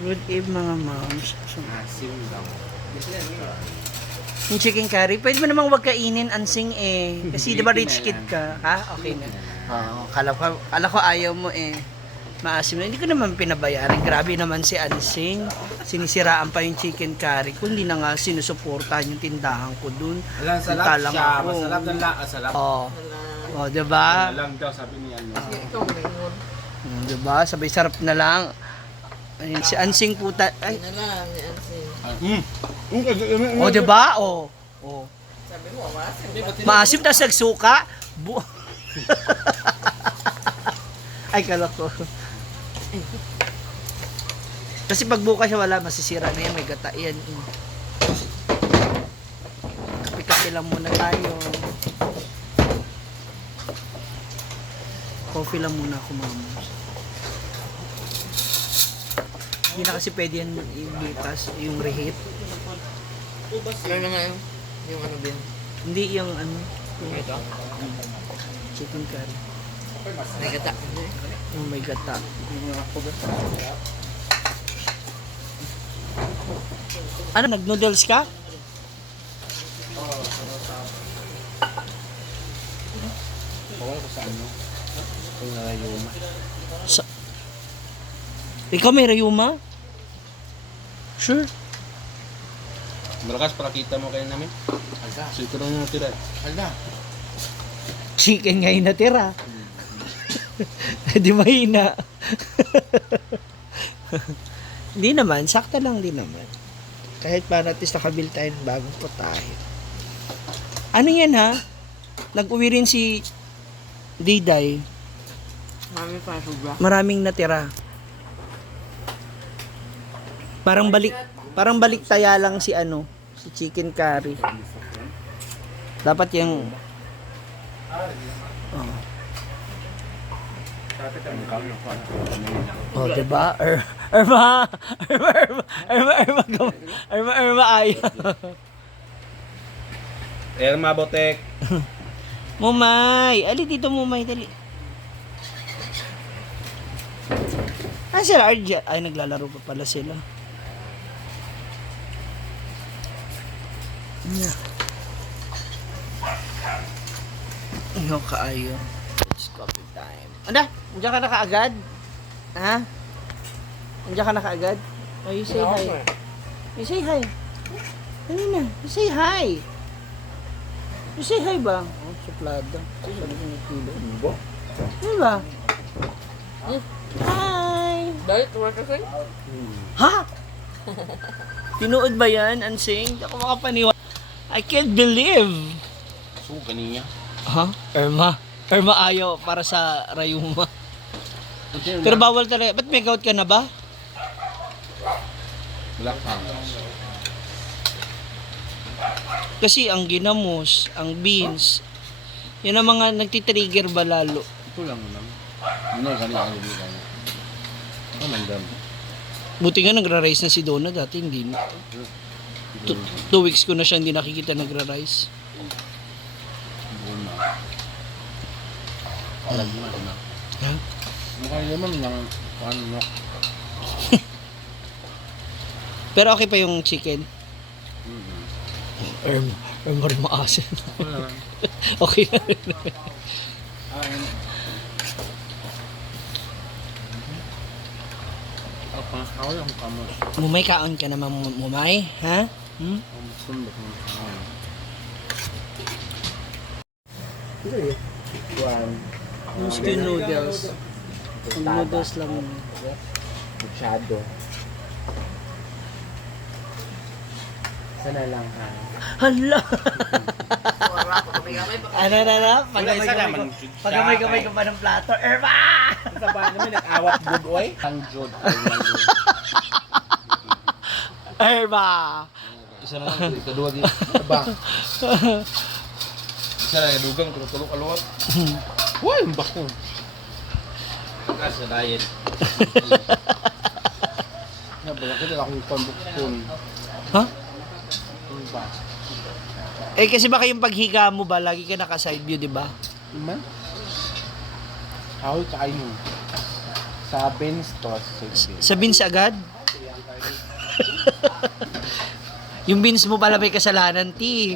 Good eve mga moms. Asim daw. Yung chicken curry, pwede mo namang wag kainin ansing eh. Kasi di ba rich kid ka? Ha? Okay na. Oo, kala ko ayaw mo eh. Maasim na. Hindi ko naman pinabayaran. Grabe naman si Ansing. Sinisiraan pa yung chicken curry ko. Hindi na nga sinusuportahan yung tindahan ko dun. Alam, salap Talang siya. ako. Masalap na lang. Salap. Oo. Oh, diba? Lang daw, sabi ni ano. Ikaw na yun. Diba? Sabay sarap na lang. Ayun, si Ansing puta. Ay. Na lang, yan si... Oh, diba? Oh. Oh. Sabi mo, maasim. Maasim tapos nagsuka. Ay, kala ko. Kasi pag bukas siya wala, masisira na yan. May gata yan. Kape-kape lang muna tayo. Coffee lang muna ako, mama. Hindi na kasi pwede yan ibukas yung reheat. Ano na nga yun? Yung ano din? Hindi yung ano. Yung Ito? chicken curry. May gata. Oh my gata. Ano, nag-noodles ka? Bawal ko sa ano. Yung narayuma. Sa... Ikaw may rayuma? Sure. Malakas para kita mo kayo namin. Alda. Sito na yung natira. Alda. Chicken ngayon natira. Di mahina. Hindi naman, sakta lang din naman. Kahit para at least nakabil tayo ng bagong putahe. Ano yan ha? Nag-uwi rin si Diday. Mami pa, sobra. Maraming natira. Parang balik taya lang si ano, si chicken curry. Dapat yung Oh, diba? Irma ayaw. Erma Botek. Mumay, ali dito Mumay, dali. Ah, sila RJ. Ay, naglalaro pa pala sila. Yeah. Ano kaayo? It's coffee time. Anda, nandiyan ka na kaagad? Ha? Nandiyan ka na kaagad? Oh, you say hi. You say hi. Dali na. You say hi. You say hi ba? Oh, suplada. Sabi ko ng kilo. Di ba? Hi! Diet work kasi? Ha? Tinuod ba yan, Ansing? Hindi ako makapaniwala. I can't believe. So, kaniya. Ha? Irma ayaw para sa rayuma. Pero bawal talaga. Ba't may gout ka na ba? Black Pang. Kasi ang ginamos, ang beans, yan ang mga nagtitrigger ba lalo. Ito lang naman. Ano, ganyan ang lubi lang. Ano, mandam. Buti nga nagra-rice na si Donna dati, hindi na. 2 weeks ko na siya hindi nakikita nagra-rice. Buna. Alam mo na. Ha? Mukha naman lang. Ano na. Pero okay pa yung chicken. Irma rin maasin. Wala lang. Okay na rin. Ako lang kamos. Mumay, kaon ka naman, Mumay. Ha? Hmm? Ang sundok ng kaon. Yung skin noodles. Yung noodles lang. Masyado. Sana lang ha. Hala! Wala ko, kamay-kamay pa. Ano na? Isa naman. Pagkamay ka pa ng plato. Irma! Sa ba naman nag-awat good oy? Ang jod. Irma! Isa na lang. Kadua din. Ba? Isa na dugang tulog alawat. Hoy, bako. Sa diet. Na ba ko akong pambukton. Ha? Eh kasi baka yung paghiga mo ba, lagi ka naka-side view, di ba? Man? How kayo? Sa beans to, Sa beans agad? Yung beans mo pala may kasalanan, ti.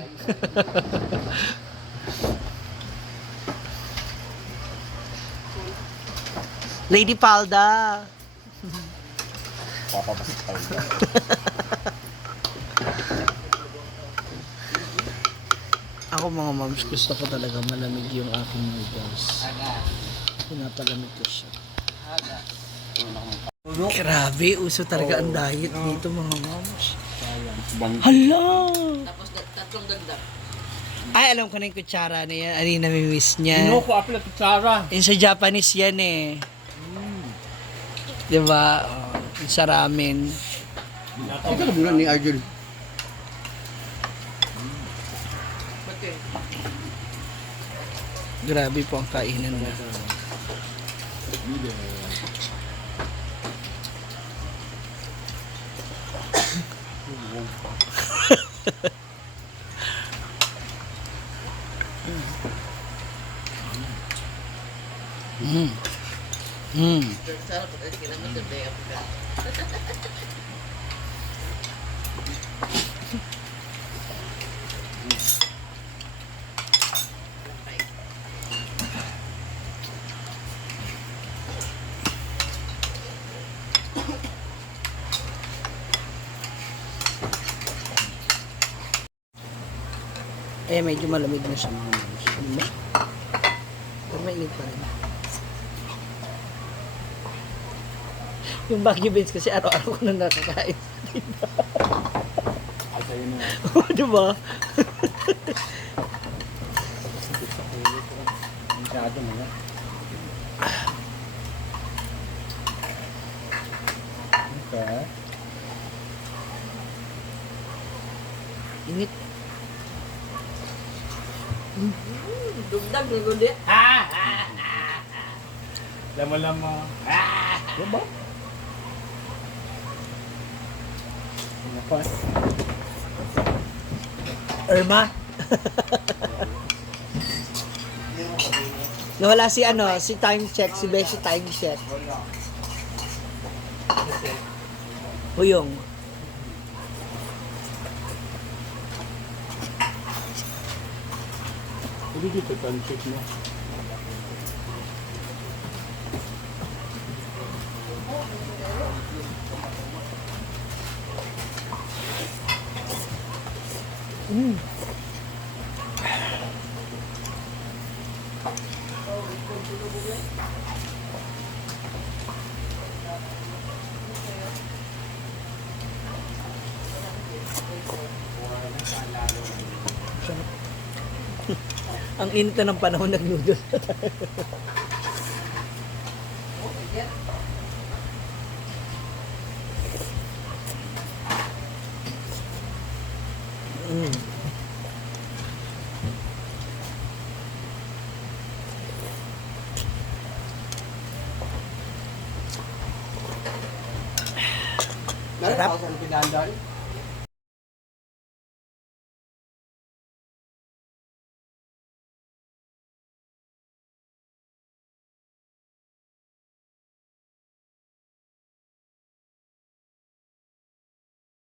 Lady Palda. Papapasok tayo. Ako mga moms, gusto ko talaga malamig yung aking noodles. Pinapalamig ko siya. Grabe, uso talaga ang diet dito mga moms. Hala! Tapos tatlong dagdag. Ay, alam ko na yung kutsara na yan. Ano yung namimiss niya? Ko apil at kutsara. Yung sa Japanese yan eh. Diba? Oh, yung sa ramen. Ito na muna ni Arjun. Ba't yun? Grabe po ang kainan na. Mm. Mm. Sarap po kasi kailangan maganda yung ka. Eh, medyo malamig na siya mga moms. Pero mainit pa rin. Yung Baguio beans kasi araw-araw ko na nakakain. Ay, sa'yo na. Oo, diba? Masyado na nga. Okay. Init. Dugdag ni Gudi. Lama-lama. Diba? Ano pa? Irma. Nawala si ano, si time check, si Beshi time check. Huyong. Hindi dito, tanchik mo. Ang init na ng panahon nag-noodles. Sarap. Ang pinandal.